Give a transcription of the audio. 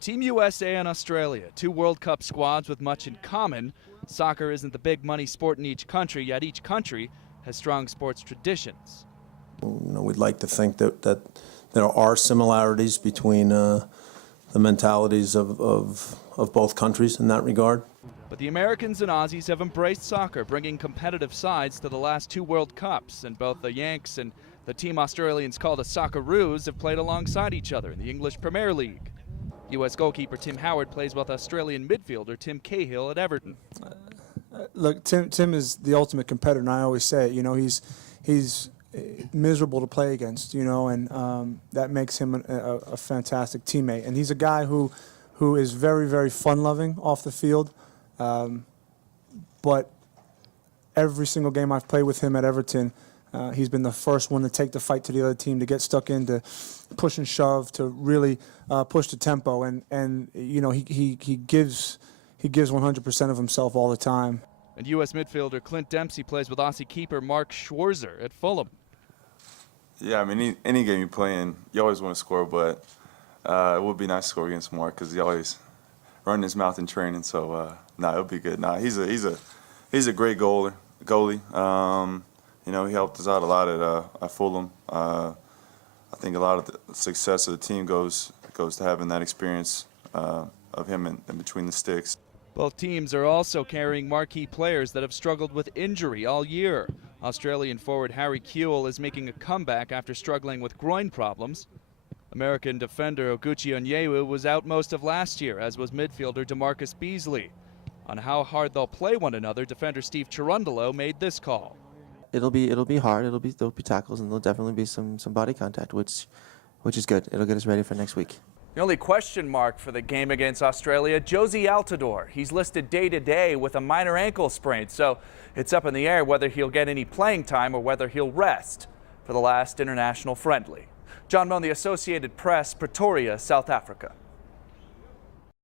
Team USA and Australia, two World Cup squads with much in common. Soccer isn't the big money sport in each country, yet each country has strong sports traditions. We'd like to think that there are similarities between the mentalities of both countries in that regard. But the Americans and Aussies have embraced soccer, bringing competitive sides to the last two World Cups, and both the Yanks and the team Australians call the Socceroos have played alongside each other in the English Premier League. U.S. goalkeeper Tim Howard plays with Australian midfielder Tim Cahill at Everton. Look, Tim is the ultimate competitor, and I always say it. You know, he's miserable to play against. You know, and that makes him a fantastic teammate. And he's a guy who is very, very fun-loving off the field. But every single game I've played with him at Everton, he's been the first one to take the fight to the other team, to get stuck in, to push and shove, to really push the tempo, and you know, he gives 100% of himself all the time. And U.S. midfielder Clint Dempsey plays with Aussie keeper Mark Schwarzer at Fulham. Yeah, I mean, any game you play in, you always want to score, but it would be nice to score against Mark because he always running his mouth in training. So it'll be good. He's a great goalie. You know, he helped us out a lot at Fulham. I think a lot of the success of the team goes to having that experience of him in between the sticks. Both teams are also carrying marquee players that have struggled with injury all year. Australian forward Harry Cahill is making a comeback after struggling with groin problems. American defender Oguchi Onyewu was out most of last year, as was midfielder DeMarcus Beasley. On how hard they'll play one another, defender Steve Cherundolo made this call. It'll be hard. There'll be tackles, and there'll definitely be some body contact, which is good. It'll get us ready for next week. The only question mark for the game against Australia, Jozy Altidore. He's listed day-to-day with a minor ankle sprain, so it's up in the air whether he'll get any playing time or whether he'll rest for the last international friendly. John Mone, the Associated Press, Pretoria, South Africa.